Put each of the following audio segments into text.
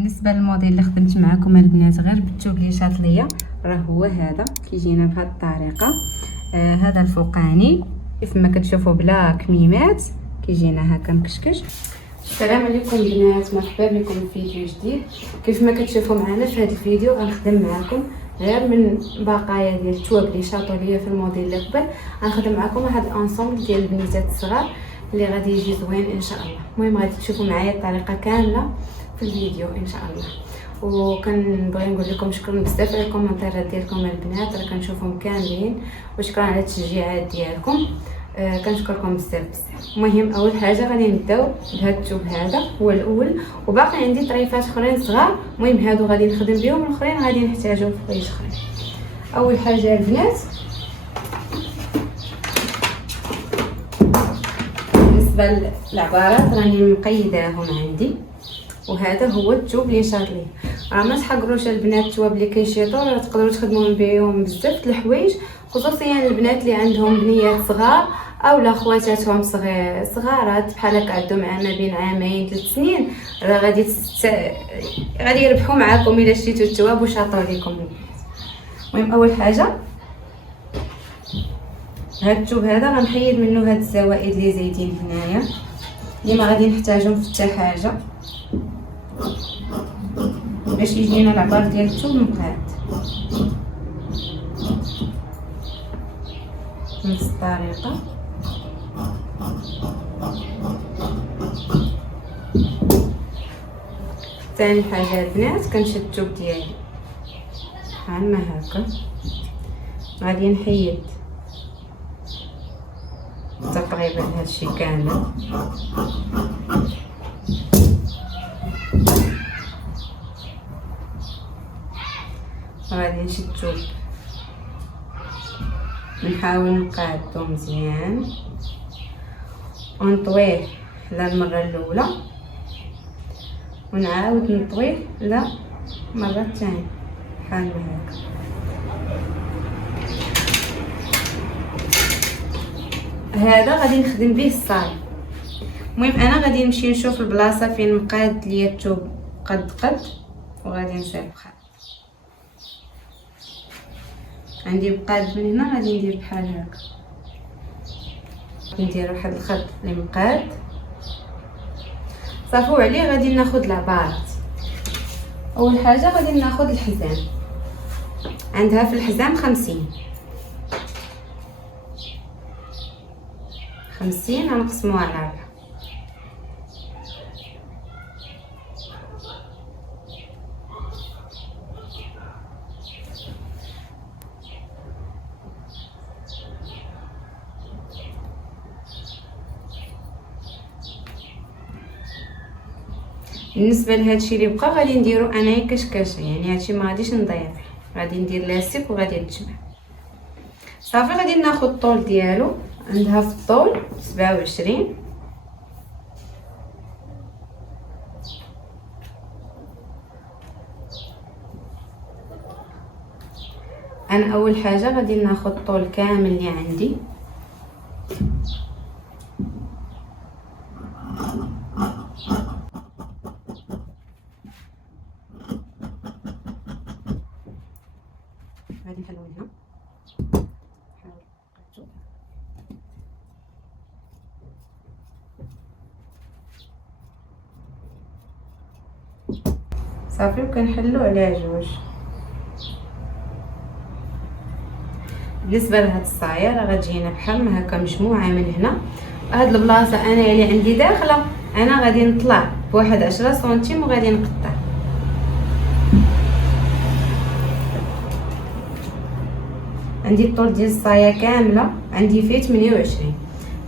بالنسبه للموديل اللي خدمت معكم البنات غير بالثوب اللي شاط ليا، راه هو هذا كيجينا بهذه الطريقه. هذا الفوقاني كيف ما كتشوفوا بلا كميمات، كيجينا هكا مكشكش. السلام عليكم البنات، مرحبا بكم في فيديو جديد. كيف ما كتشوفوا معنا في هذا الفيديو غنخدم معكم غير من بقايا ديال الثواب اللي شاطوا ليا في الموديل اللي قبل. غنخدم معكم واحد الانصومبل ديال البنيتات الصغار اللي غادي يجي زوين ان شاء الله. المهم غادي تشوفوا معايا الطريقه كامله في الفيديو ان شاء الله. وكنبغي نقول لكم شكرا بزاف على الكومنتات ديالكم البنات، راه كنشوفهم كاملين، وشكرا على التشجيعات ديالكم. كنشكركم بزاف بزاف. المهم اول حاجه غادي نبداو بهذا الثوب، هذا هو الاول، وباقي عندي طريفات اخرين صغار. المهم هادو غادي نخدم بهم، والاخرين غادي نحتاجو في حوايج اخرين. اول حاجه البنات بالنسبه للعبارات راني مقيداهم عندي، وهذا هو الثوب اللي شاط ليه. راه ما تحقروش البنات الثواب اللي كيشيطوا، راه تقدروا تخدموا بهم بزاف د الحوايج، خصوصا البنات اللي عندهم بنيات صغار اولا خواتاتهم صغارات بحال هكا عندهم ما بين عامين 3 سنين، راه غادي يربحوا معاكم الا شريتوا الثواب وشاطوا لكم. المهم اول حاجه هاد الثوب هذا غنحيد منه هاد الزوائد اللي زايدين هنايا اللي ما غادي نحتاجهم في حتى حاجه، باش يجينا العبار ديال الثوب مقاد بنفس الطريقه. ثاني حاجه البنات كنشد الثوب ديالي بحال ما هكا، غادي نحيد تقريبا هادشي كامل. غادي نشد الثوب نحاول نقادو مزيان ونطويه للمره الاولى، ونعاود نطويه للمره الثانيه بحال هكا. هذا غادي نخدم به الصاي. المهم انا غادي نمشي نشوف البلاصه فين مقاد ليا الثوب قد وغادي نصير بخير. عندي مقاد من هنا، غادي ندير بحال هكا، ندير واحد الخط اللي مقاد صافو عليه. غادي ناخذ العبارات. اول حاجه غادي ناخذ الحزام، عندها في الحزام 50 غنقسموها على 4. بالنسبه لهذا الشيء اللي بقى غادي نديرو انايا كشكاشه، يعني هادشي ما غاديش نضيع، غادي ندير لاستيك وغادي نتجمع صافي. غادي ناخذ الطول ديالو، عندها في الطول 27. انا اول حاجه غادي ناخذ الطول كامل اللي عندي، غادي نحلوها صافي، وكنحلو على جوج. بالنسبه لهاد الصايه راه غتجينا بحال ما هكا مجموعه من هنا. هاد البلاصه انا اللي عندي داخله، انا غادي نطلع بواحد 10 سنتيم وغادي نقطع. عندي الطول ديال الصايه كامله عندي فيه 28.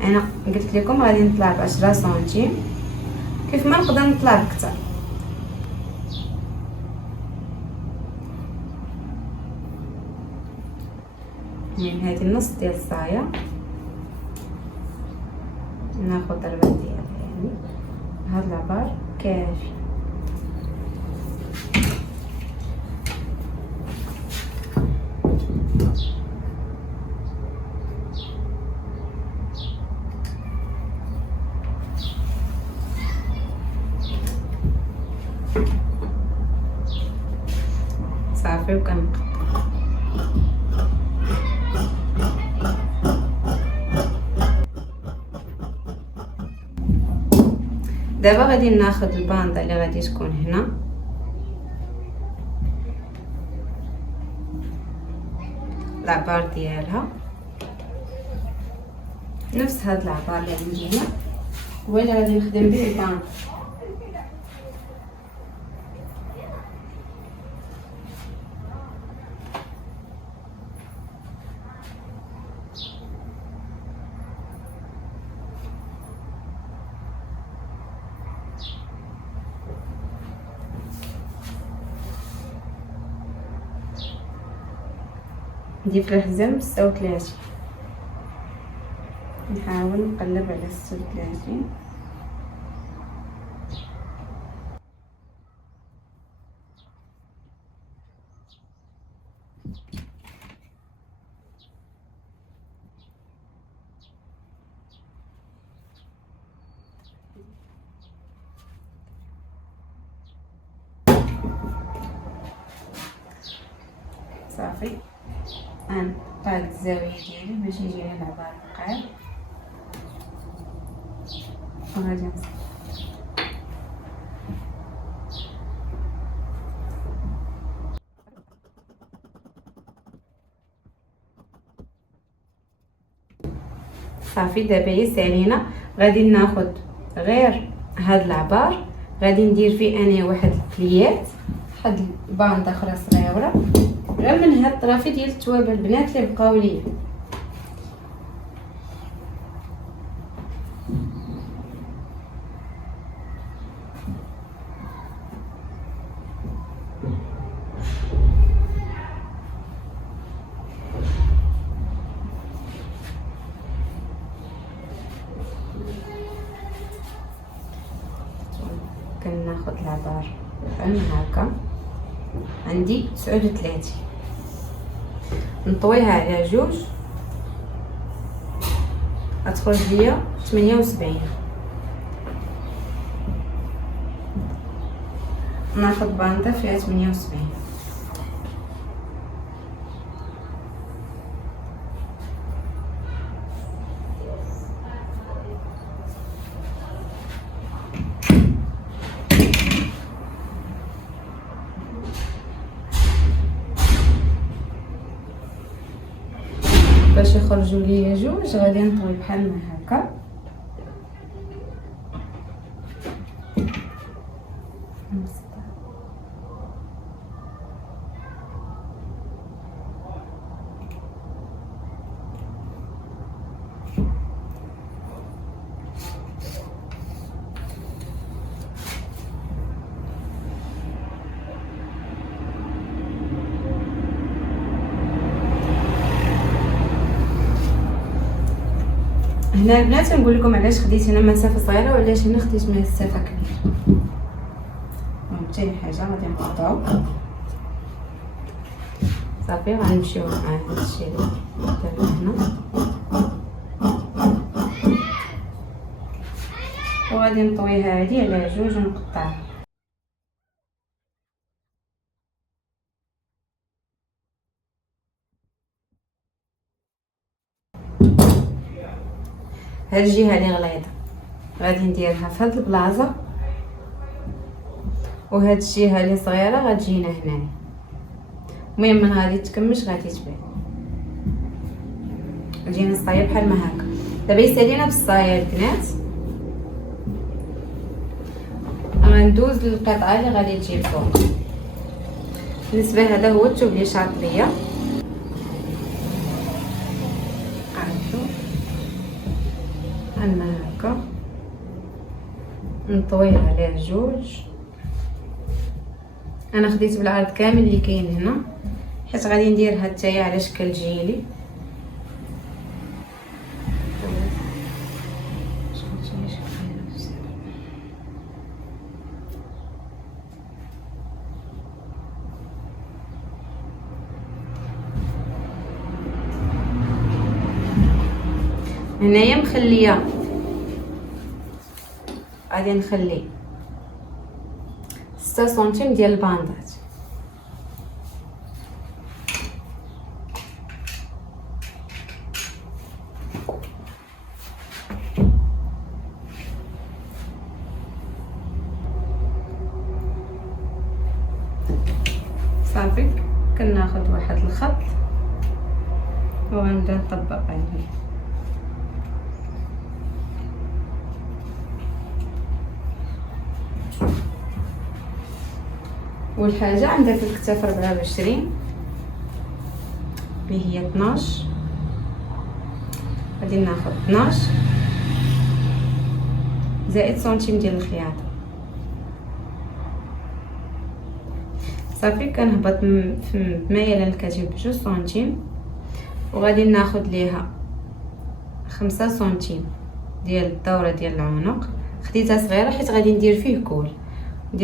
انا قلت لكم غادي نطلع ب 10 سنتيم، كيف ما نقدر نطلع بكثر. من هذه النص ديال الصايه ناخذ ضربه ديالها، يعني هاد العبار كافي. صافي وكنقطع. دابا غادي ناخذ الباندا اللي غادي تكون هنا، العبار ديالها نفس هاد العبار اللي عندي هنا، هو اللي غادي نخدم به الباندا. نضيف الحزام 36، نحاول نقلب على 36. صافي غنقطع الزاويه ديالي باش يجيني العبار مقعر، وغادي نصب. صافي دابا يسالينا، غادي ناخذ غير هاد العبار، غادي ندير فيه انا واحد البليات، واحد الباندا اخرى صغيره غير من هاد الطرافي ديال التوابع البنات اللي بقاو ليا. كناخذ العبار بحال هكا، عندي 39، نطويها على جوج غتخرج ليا 78. ناخذ باندا فيها 78. باش يخرجوا ليا جوج غادي نطوي بحال ما هكا، هنا البنات نقول لكم علاش خديت هنا مسافه صغيره وعلاش هنا خديت مسافه كبيره. ثاني حاجه غادي نقطعو صافي، غنمشيو مع هادشي دابا هنا، وغادي نطويها هادي على جوج ونقطعها. هاد الجهه اللي غليظه غادي نديرها في هاد البلاصه، وهاد الجهه اللي صغيره غتجينا هنايا. المهم من غادي تكمش غادي تبان، غادي نصايب بحال ما هكا. دابا يسالينا بالصايه البنات، غندوز للقطعه اللي غادي تجي الفوق. بالنسبه هذا هو الثوب اللي شاط ليا، انا هكا نطويه عليه جوج. انا خديت بالعرض كامل اللي كاين هنا، حيت غادي نديرها حتى على شكل جيلي. هنايا مخليه، غادي نخلي 6 سنتيم ديال الباندات، واحد الخط وغنبدا نطبق عليه. اول حاجه عندها في الكتاف 24 اللي هي 12، غادي ناخذ 12 زائد سنتيم ديال الخياطه. صافي كنهبط في مايله الكتف بجوج سنتيم، وغادي ناخذ ليها 5 سنتيم ديال الدوره ديال العنق. خديتها صغيره حيت غادي ندير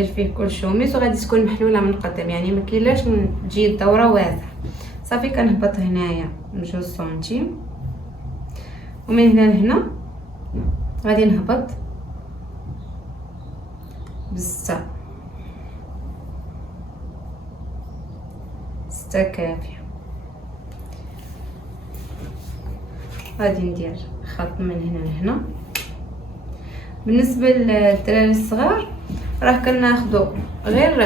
فيه كل شوميس، وغادي تكون محلوله من قدام، يعني ما كاينلاش تجي الدوره واسعه. صافي كنهبط هنايا بجوج سنتيم، ومن هنا لهنا غادي نهبط بستة كافيه. غادي ندير خط من هنا لهنا. بالنسبه للدراري الصغار راه كناخذوا غير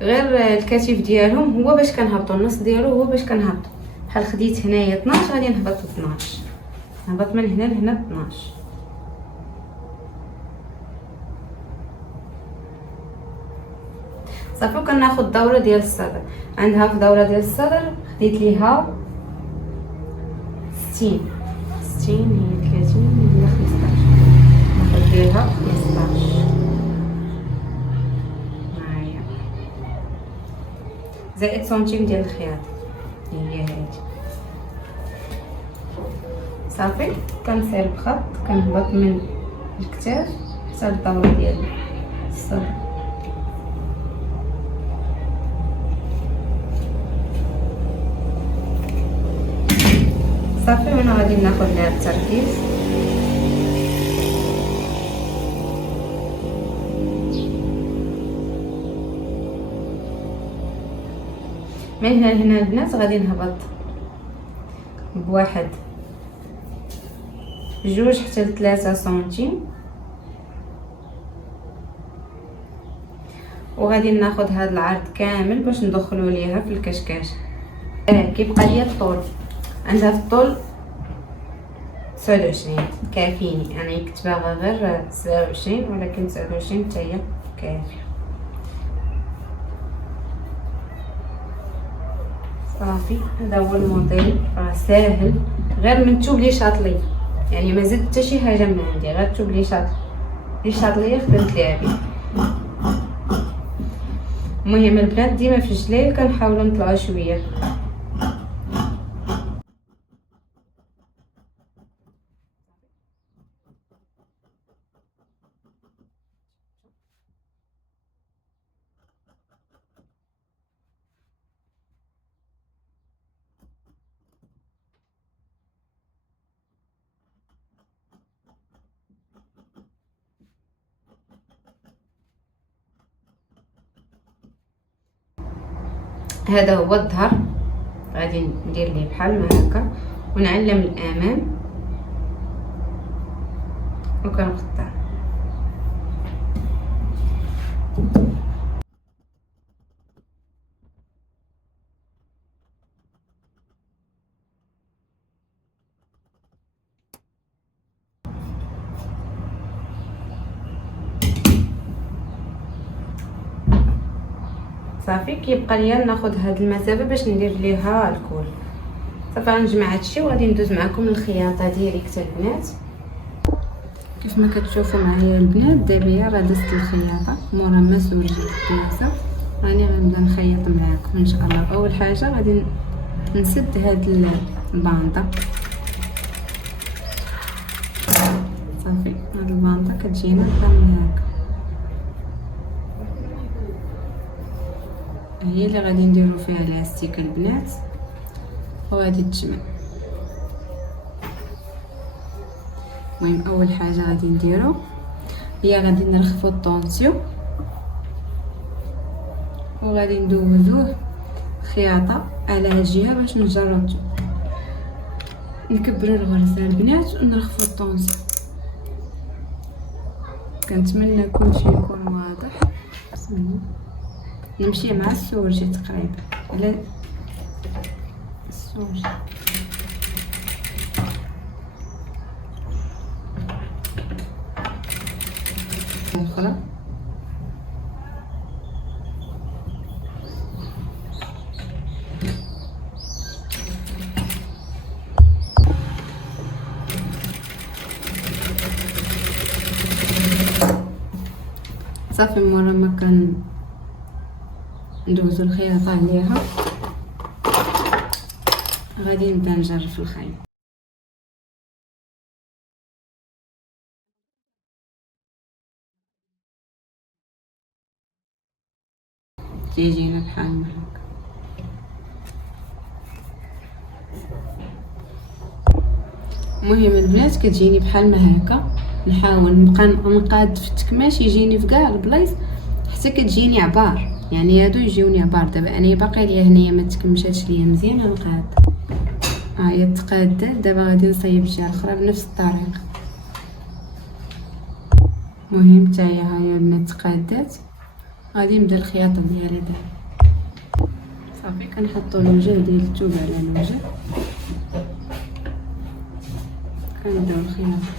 الكتف ديالهم هو باش كنهبطوا، النص ديالو هو باش كنهبطوا. بحال خديت هنايا 12 غادي نهبط 12، نهبط من هنا لهنا 12. صافي كناخذ الدوره ديال الصدر. عندها في الدوره ديال الصدر خديت ليها 60 هي 30 هي 15، ناخذ ليها 15 معايا زائد سنتيم ديال الخياطه هي هادي. صافي كنسير بخط كنهبط من الكتاف حتى الدوره ديال الصدر. صافي هنا غادي ناخذ ليها التركيز. من هنا لهنا البنات غادي نهبط بواحد جوج حتى ل3 سنتيم، وغادي ناخذ هذا العرض كامل باش ندخلو ليها في الكشكاش. كيبقى ليا الطول، عندها في الطول 29 كافيني. انا كنت باغا غير 29 ولكن 29 حتى هي كافيه. صافي هذا هو الموديل، راه ساهل غير من التوبليشات لي، يعني ما زدت حتى شي حاجه من عندي، غير التوبليشات لي خدمت ليها بيه. المهم البنات ديما في الجليل كنحاولوا نطلعوا شويه. هذا هو الظهر، غادي ندير ليه بحال ما هكا ونعلم الامام وكنقطع. صافي كيبقى ليا ناخذ هاد المسافه باش ندير ليها الكول. صافي غنجمع هادشي وغادي ندوز معكم للخياطه ديريكت البنات. كيف ما كتشوفوا معايا البنات دابا راه دزت الخياطه مورا ما سورجيت البلاصه، راني غنبدا نخيط معاكم ان شاء الله. اول حاجه غادي نسد هاد البانطه. صافي هاد البانطه كتجينا بحال هكا، هي اللي غادي نديرو فيها لاستيك البنات وغادي تجمع. المهم اول حاجه غادي نديرو هي غادي نرخفو الطونسيو وغادي ندوزوه خياطه على جهه باش نجردو، نكبروا الغرزه البنات ونرخفو الطونسيو. كنتمنى كلشي يكون واضح. نمشي مع السورجي تقريبا، الصوص. أخرى صافي. مورا ما ندوزو الخياطة عليها غادي نبدا نجرف الخيط. تيجينا بحال ما هكا. المهم البنات كتجيني بحال ما هكا. نحاول نبقى نقاد في التكماش يجيني في كاع البلايص حتى كتجيني عبار، يعني هادو يجيوني عبار. دابا انا باقي ليا هنايا ما تكمشاتش ليا مزيان القاد. هي تقادات. دابا غادي نصايب الجهه الاخرى بنفس الطريقه. المهم حتى هي البنات تقادات. غادي نبدا الخياطه ديالي دابا. صافي كنحطوا الوجه ديال الثوب على الوجه، كنبداو الخياطه.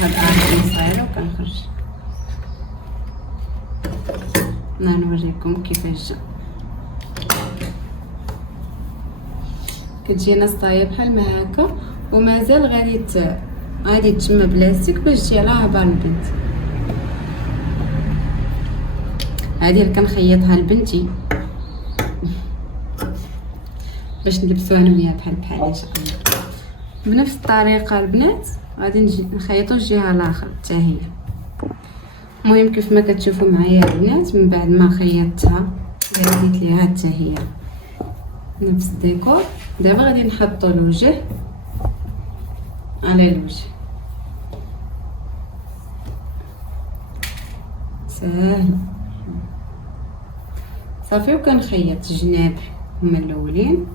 هاد الآخر صايره وكنخرج. نوريكم كيفاش جا. كتجينا سطايه بحال ما هكا ومازال غادي تشمى بلاستيك باش تجي على عبار البنت. هذه اللي كنخيطها لبنتي باش نلبسوها انا وياها بحال ان شاء الله. بنفس الطريقه البنات غادي نجي نخيطوا الجهه الاخر حتى هي. المهم كيف ما كتشوفوا معايا البنات من بعد ما خيطتها زيدت ليها حتى هي نفس الديكور. دابا غادي نحطوا الوجه على الوجه. ساهل صافي. وكنخيط الجناب هما الاولين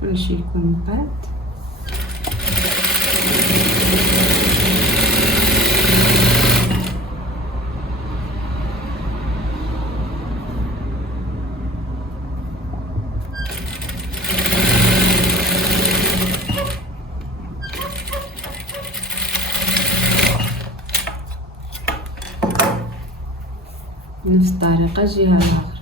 كلشي يكون مقاد. نفس الطريقه الجهه الاخرى.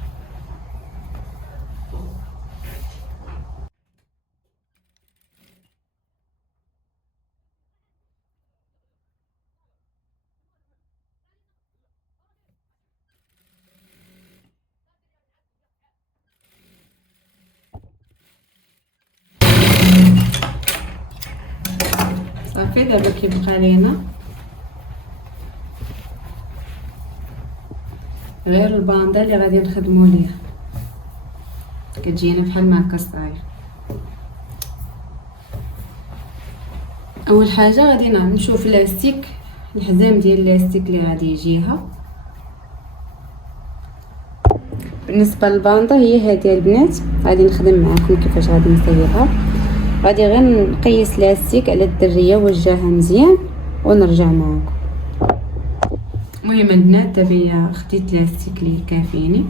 صافي دابا كيبقى لينا غير الباندا اللي غادي نخدموا ليها. كتجينا بحال ما هكا صغير. اول حاجه غادي نشوف لاستيك، الحزام ديال اللاستيك اللي غادي يجيها. بالنسبه للباندا هي هذه البنات، غادي نخدم معكم كيفاش غادي نصيبها. غادي غير نقيس لاستيك على الدريه وجهها مزيان ونرجع معكم. المهم البنات دابا خديت لاستيك اللي كافيني.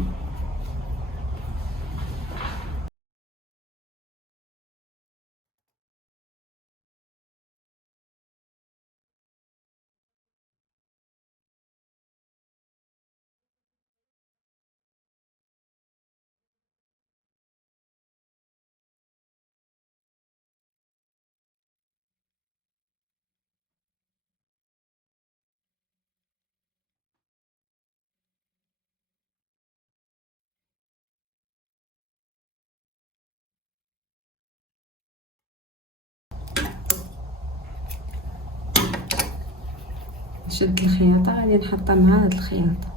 نشد الخياطه غادي نحطها مع هاد الخياطه.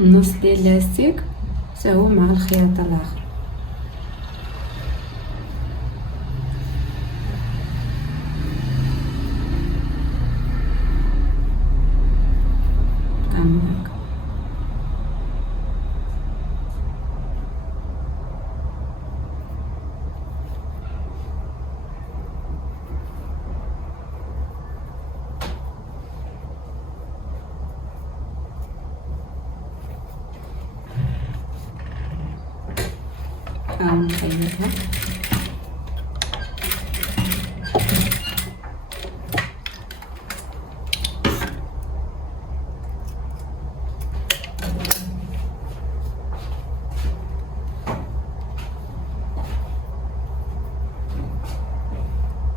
النص ديال اللاستيك حتى هو مع الخياطه الاخر. كامل هكا. نحاول نخيطها.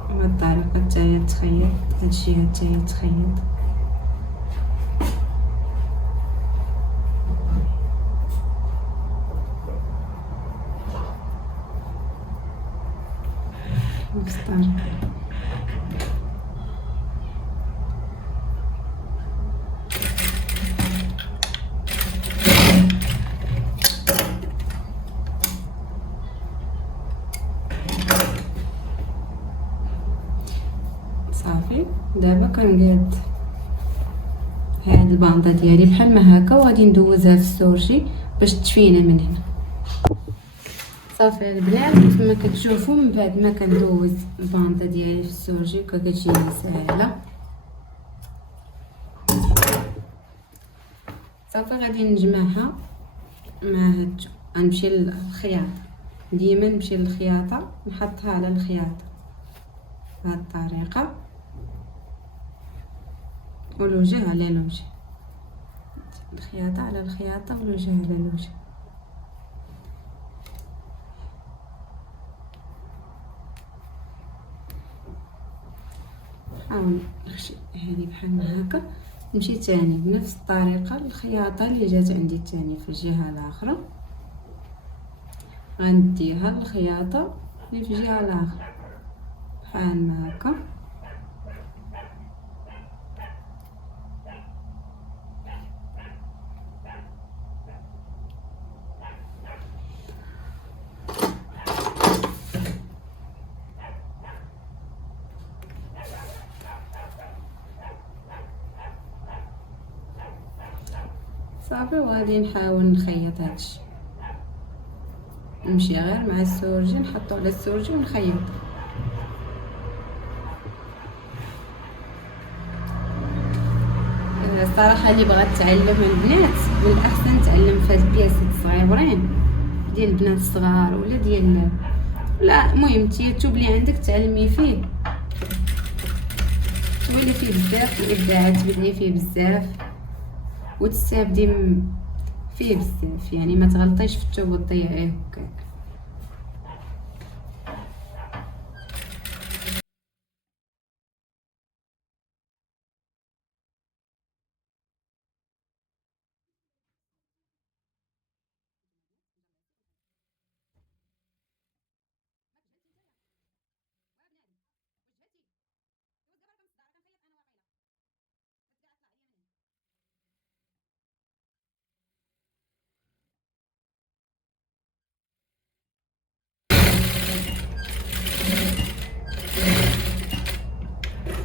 بهاد الطريقه حتى تخيط، هادشي حتى تخيط. نفس الطريقه. صافي دابا كنقاد هاد البانطه ديالي بحال ما هكا وغادي ندوزها في السورجي باش تفينا من هنا. صافي البنات كما كتشوفوا من بعد ما كندوز البانطه ديالي في السورجي كتجيني ساهله. صافي غادي نجمعها مع هاد. غنمشي للخياطه، ديما نمشي للخياطه نحطها على الخياطه بهاد الطريقه والوجه على الوجه، الخياطه على الخياطه والوجه على الوجه. نحاول نخشي هذه بحال هكا. نمشي تاني بنفس الطريقه الخياطه اللي جات عندي تاني في الجهه الاخرى غنديها الخياطه اللي في الجهه الاخرى بحال ما هكا. صافي وغادي نحاول نخيط هادشي، نمشي غير مع السورجي نحطو على السورجي ونخيط. الصراحه اللي بغات تعلم البنات من الاحسن تعلم في هاد البياسات الصغيورين ديال البنات الصغار ولا ديال لا المهم اليوتيوب اللي عندك تعلمي فيه تولي فيه بزاف الابداعات، تبدعي فيه بزاف وتستافدي فيه بزاف، يعني ما تغلطيش في الثوب وتضيعيه هكاك.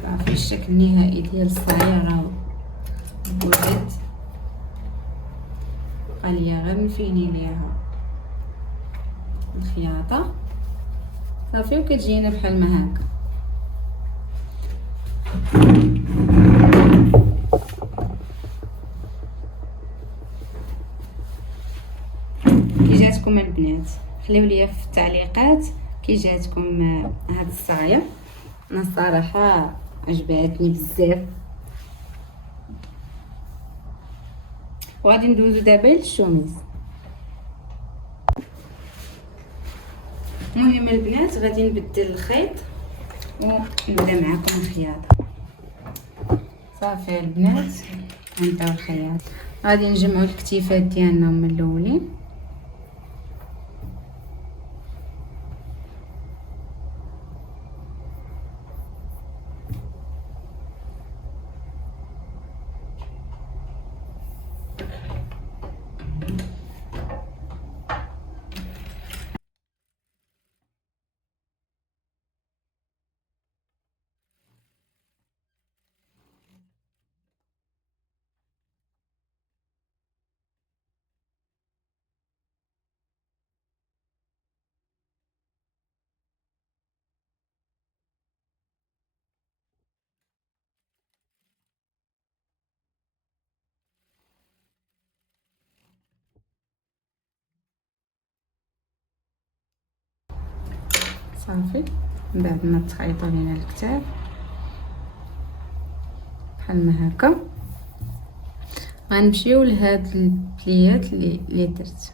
صافي الشكل النهائي ديال الصايع راهو وجد. بقى ليا غير نفيني ليها الخياطه صافي، وكتجينا بحال ما هكا. كي جاتكم البنات خليو ليا في التعليقات كي جاتكم هاد الصايه. انا الصراحه عجباتني بزاف. وغادي ندوزو دابا للشوميز. المهم البنات غادي نبدل الخيط ونبدا معكم الخياطه. صافي البنات نبداو الخياطه. غادي نجمعوا الكتيفات ديالنا هما الاولين. صافي من بعد ما تخيطوا لينا الكتاف بحال ما هكا غنمشيو لهاد البليات اللي درت.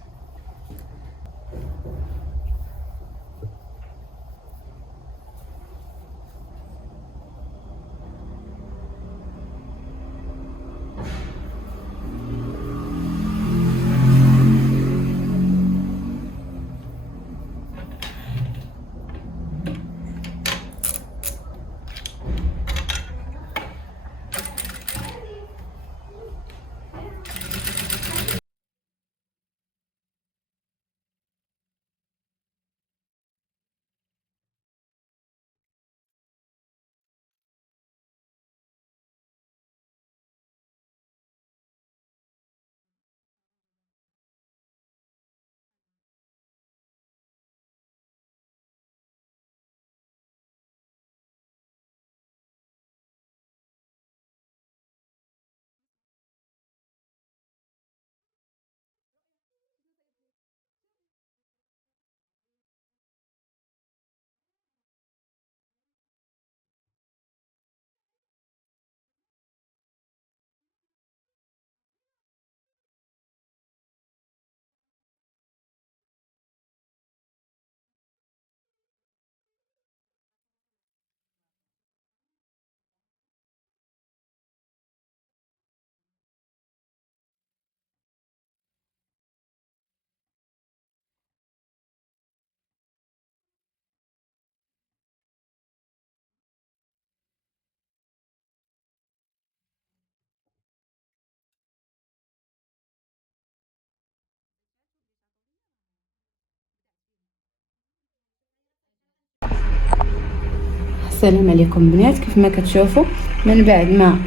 السلام عليكم بنات. كيف ما كتشوفوا من بعد ما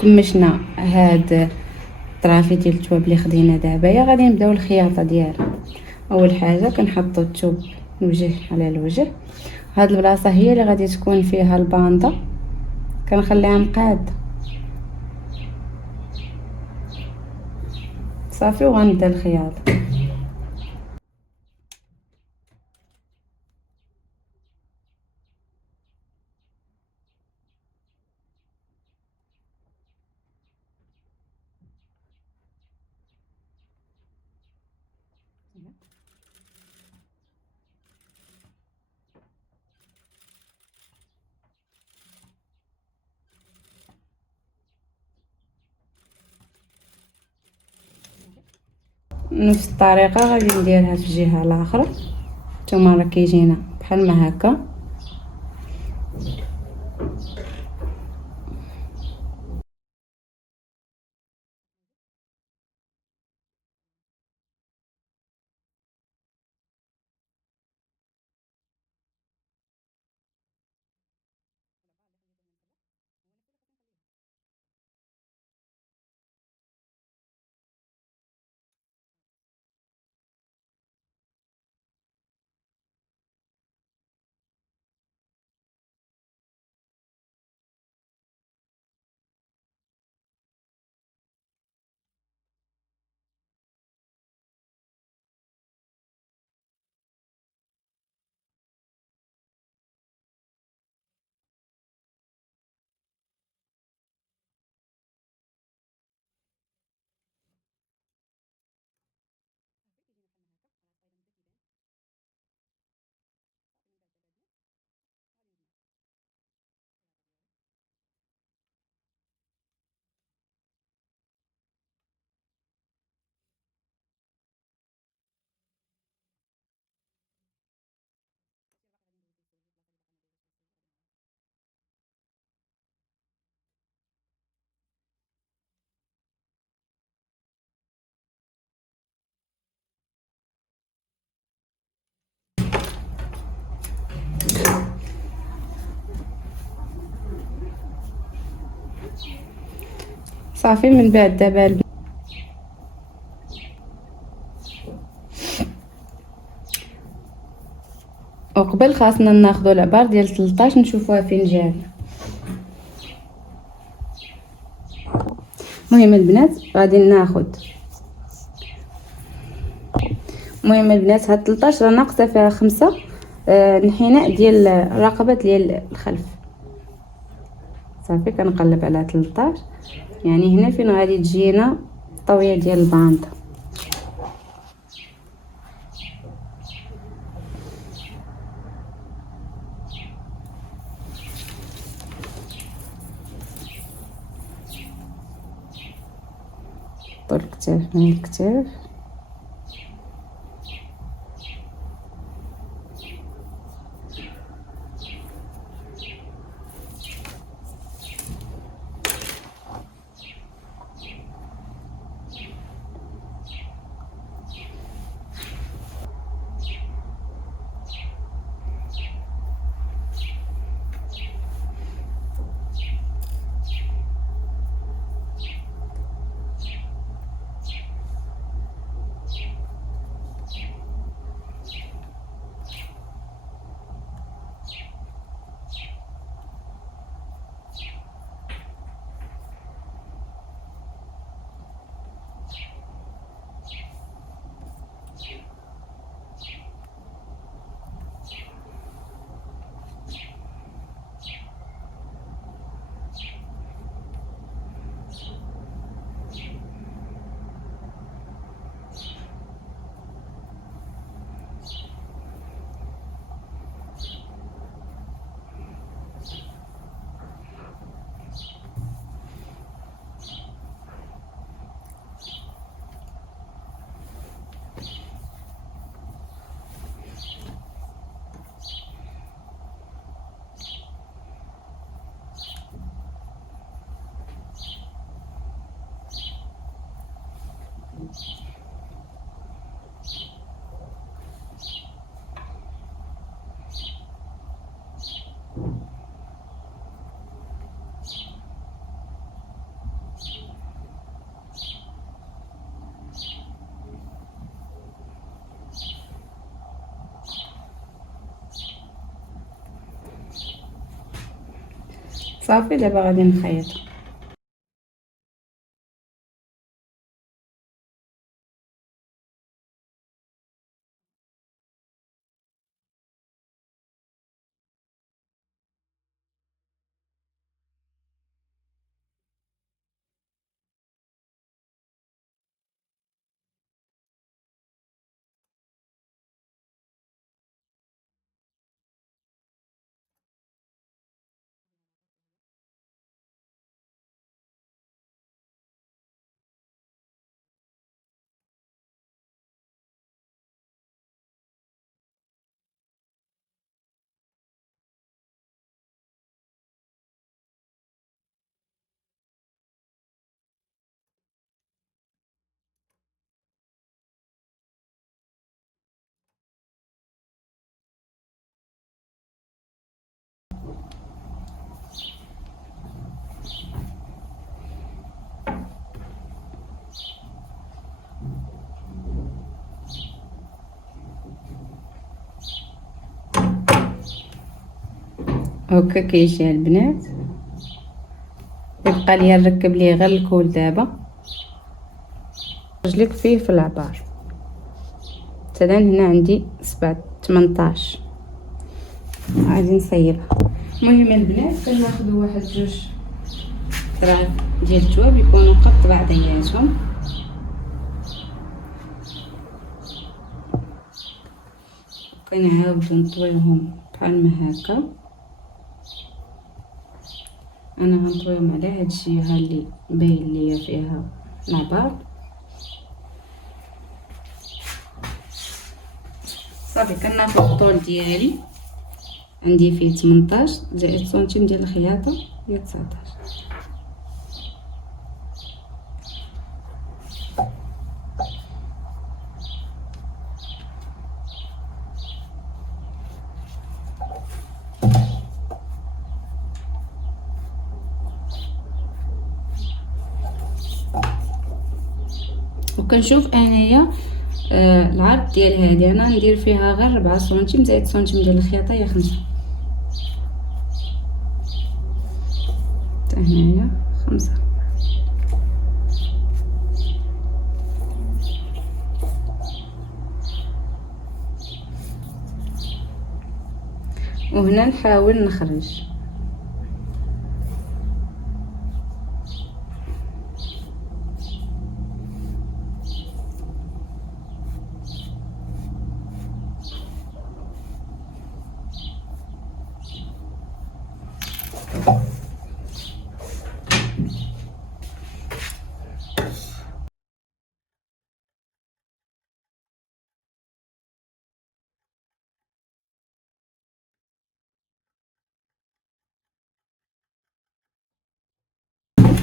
كمشنا هاد الطرافي ديال الثوب اللي خدينا دابا غادي نبداو الخياطه ديالها. اول حاجه كنحطوا الثوب الوجه على الوجه. هاد البلاصه هي اللي غادي تكون فيها الباندا، كنخليها مقاده صافي وغنبدا الخياطه. نفس الطريقه غادي نديرها في الجهه الاخرى. نتوما راه كيجينا بحال ما هكا. صافي. من بعد دابا وقبل خاصنا ناخذ العبار ديال 13 نشوفوها فين جات. المهم البنات غادي ناخذ، المهم البنات هاد 13 راه ناقصه فيها 5 انحناء ديال الرقبه ديال الخلف. صافي كنقلب على 13، يعني هنا فين غادي تجينا الطويه ديال البانطه. طول الكتاف من الكتاف، صافي. دابا غادي نخيط. هكا كيجي البنات. يبقى ليا نركب ليه غير الكول دابا. رجلك فيه في العبار. مثلا هنا عندي 18 غادي نصيبها. المهم البنات كناخذوا واحد 2 طراف ديال الجواب يكونوا قط بعضياتهم. كنعاودو نطويهم بحال ما هكا. انا غنطويهم على هاد الجهه اللي باين ليا فيها العبار. صافي. كناخذ الطول ديالي عندي فيه 18 زائد سنتيم ديال الخياطه هي 19. وكنشوف انايا العرض ديال هذه انا ندير فيها غير 4 سنتيم زائد سنتيم ديال الخياطه هي 5. حتى هنايا 5. وهنا نحاول نخرج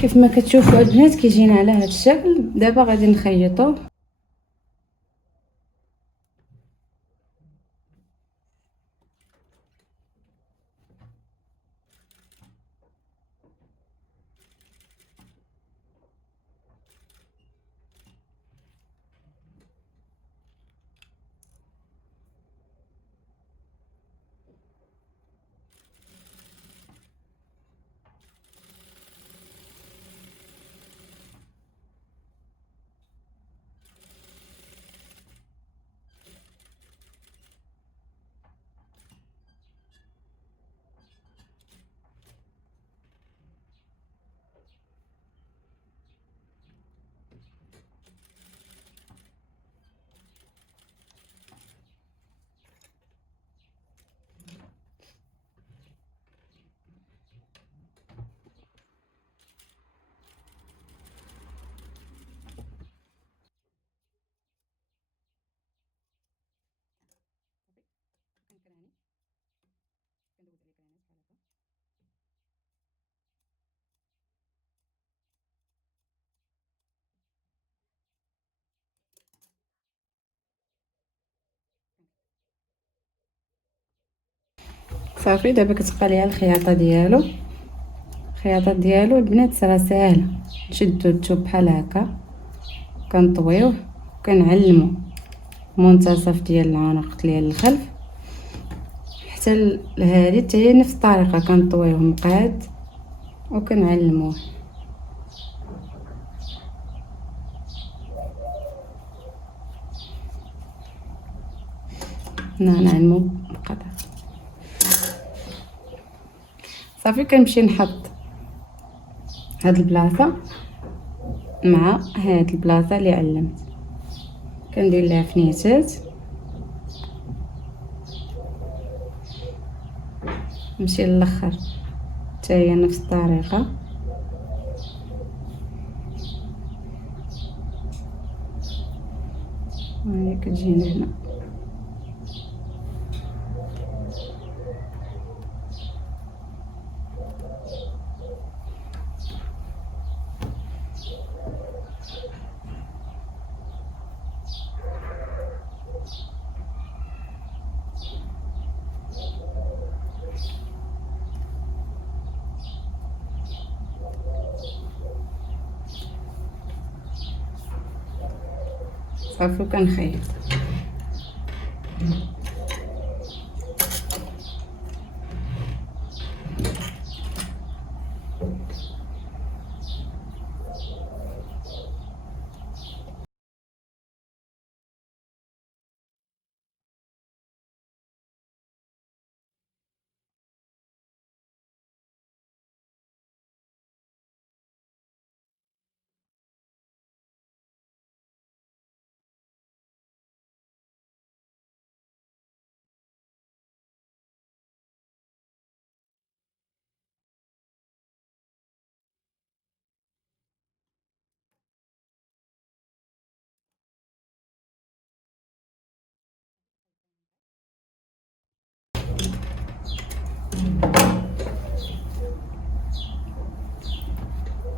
كيف ما كتشوفوا البنات كيجينا على هذا الشكل. دابا غادي نخيطوه. صافي دابا كتبقى ليا الخياطه ديالو. الخياطه ديالو البنات راه ساهله. نشدو الثوب بحال هكا كنطويوه وكنعلمو منتصف ديال العنق ديال الخلف حتى لهادي حتى هي نفس الطريقه كنطويوه مقاد وكنعلموه. نعلمو بقطع. صافي كنمشي نحط هاد البلاصه مع هاد البلاصه اللي علمت كندير لها فنيتات. نمشي للاخر حتى هي نفس الطريقه. وهي كتجينا هنا. صافي كنخيط.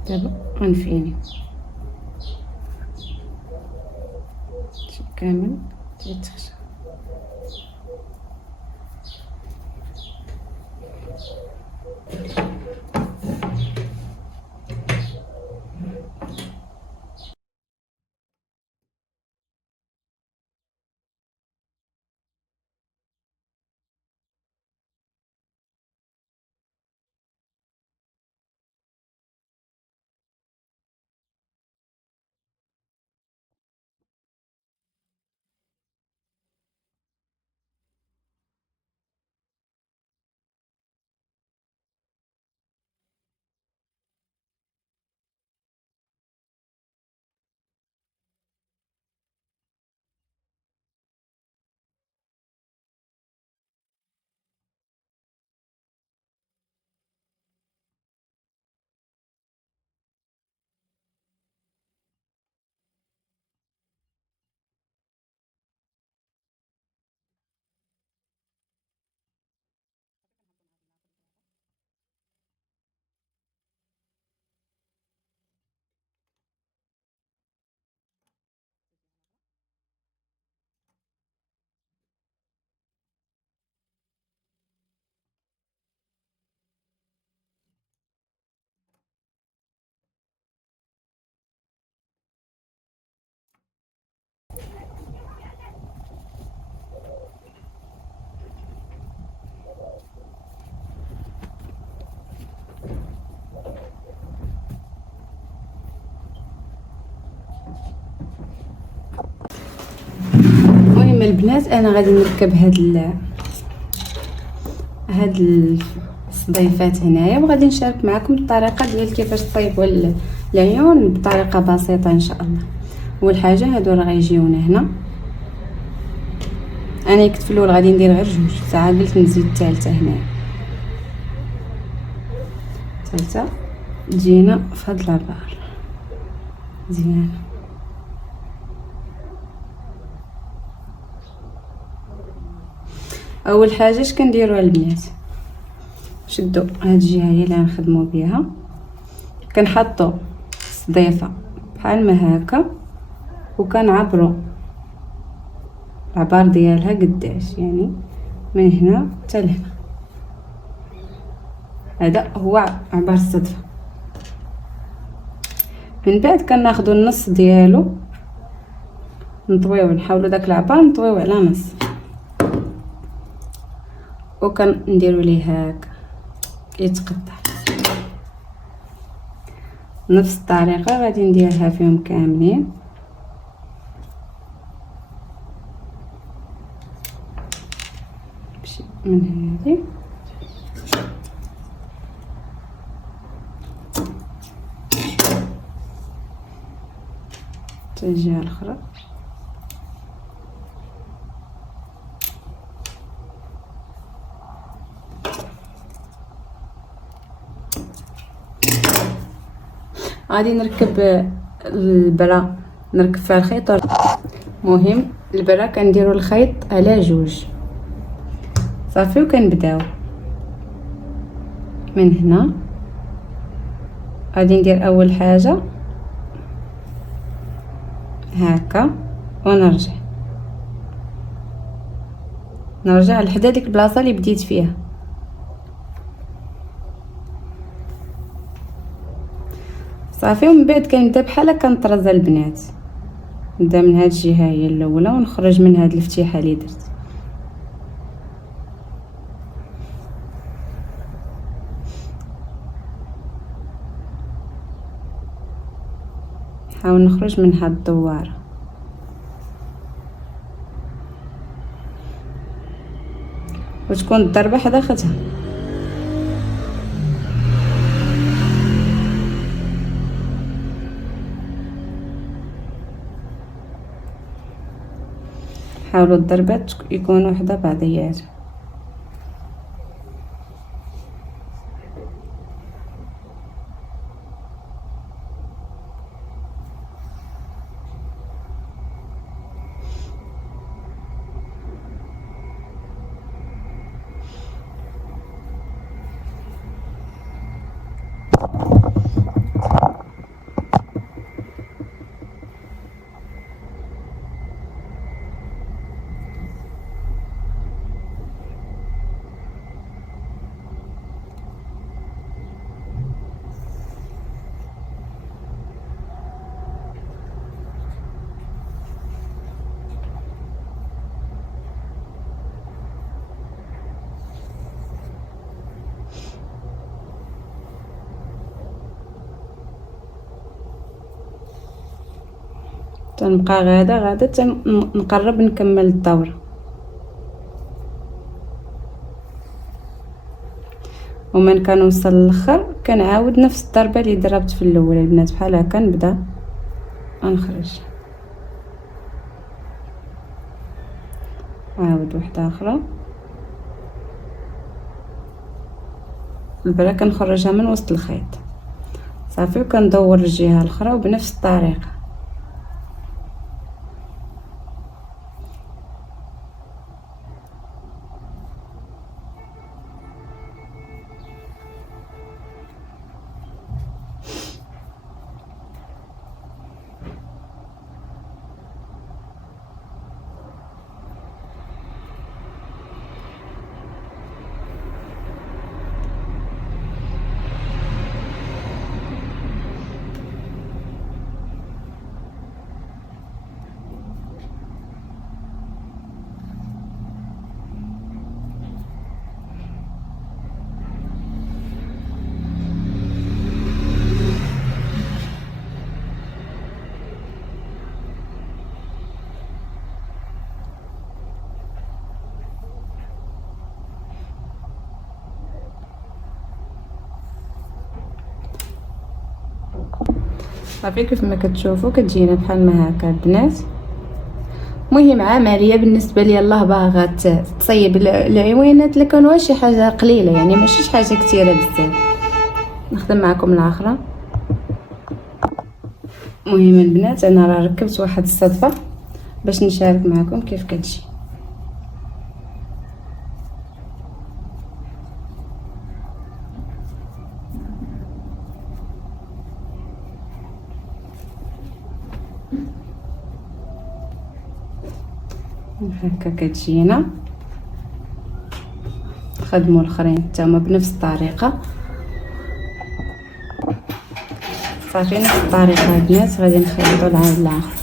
دابا غنفيني كامل تيتخشى. دابا البنات انا غادي نركب هاد الصديفات هنايا، وغادي نشارك معكم الطريقه ديال كيفاش طيبوا العيون بطريقه بسيطه ان شاء الله. اول حاجه هادو راه غيجيونا هنا، انا كنت في الاول غادي ندير غير جوج، ساعه قلت نزيد الثالثه هنا، الثالثه تجينا في هاد لابار مزيان. اول حاجه اش كنديروا البنات، شدوا هاد الجهه هي اللي غنخدموا بها، كنحطوا الصديفه بحال ما هكا وكنعبروا العبار ديالها قداش، يعني من هنا حتى لهنا، هذا هو عبار الصدفه. من بعد كناخذوا النص ديالو نطويوه، نحاولوا داك العبار نطويوه على نص، وكنديروا ليه هكا يتقطع. نفس الطريقه غادي نديرها فيهم كاملين. من هذه حتى الجهه الاخرى. غادي نركب البرا، نركب فيها الخيط. مهم البرا كنديروا الخيط على جوج صافي، وكنبداو من هنا. غادي ندير اول حاجه هكا ونرجع لحدا ديك البلاصه اللي بديت فيها، صافي. ومن بعد كنبدا بحال هكا نطرز البنات، نبدا من هاد الجهه هي الاولى ونخرج من هاد الفتيحه اللي درت. نحاول نخرج من هاد الدواره، وتكون الضربه حدا ختها. حاولوا الضربات يكونوا حدا بعضياتهم. تنبقى غادا نقرب نكمل الدوره. ومن كنوصل للاخر كنعاود نفس الضربه اللي ضربت في الاول البنات، بحال هكا نبدا نخرج، عاود وحده اخرى. البرا كنخرجها من وسط الخيط صافي، وكندور الجهه الاخرى وبنفس الطريقه. صافي كيف ما كتشوفوا كتجينا بحال ما هكا البنات. مهم عمليه بالنسبه لي. الله باغا تصيب العوينات اللي كانوا شي حاجه قليله، يعني ماشي شي حاجه كثيره بزاف. نخدم معكم الاخرى. مهم البنات انا راه ركبت واحد الصدفه باش نشارك معكم كيف كتجي. هكا كتجينا. خدموا الاخرين حتى بنفس الطريقه. صافي نفس الطريقه البنات غادي نخيطوا العاد الاخر.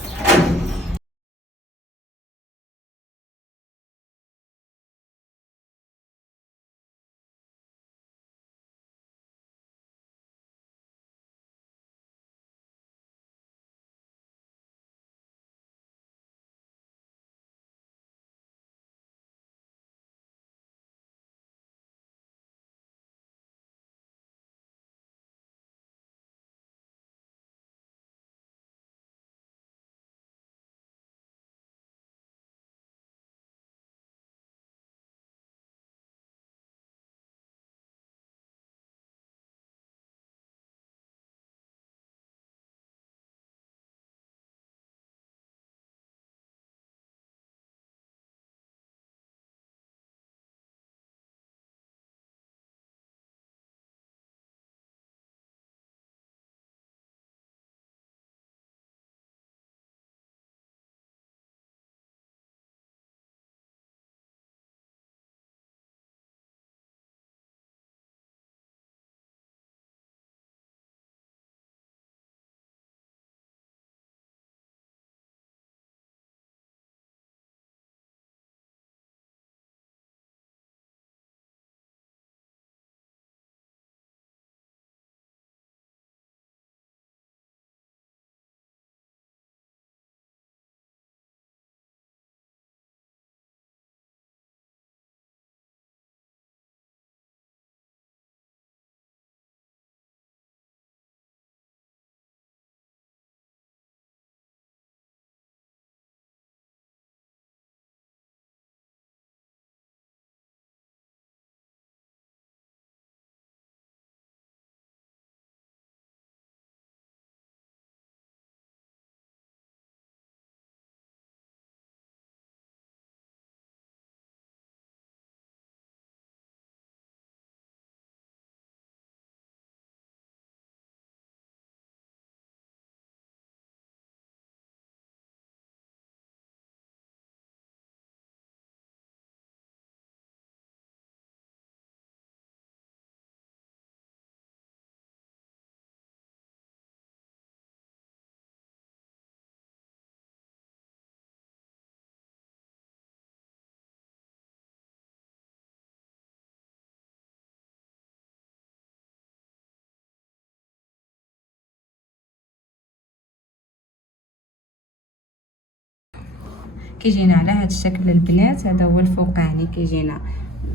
كيجينا على هذا الشكل البنات. هذا هو الفوقاني كيجينا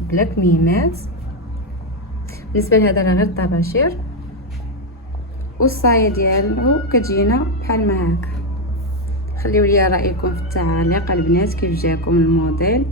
بلا كميمات. بالنسبه لهذا راه غير الطباشير، والصايه ديالو كتجينا بحال ما هكا. خليو لي رايكم في التعاليق البنات كيف جاكم الموديل.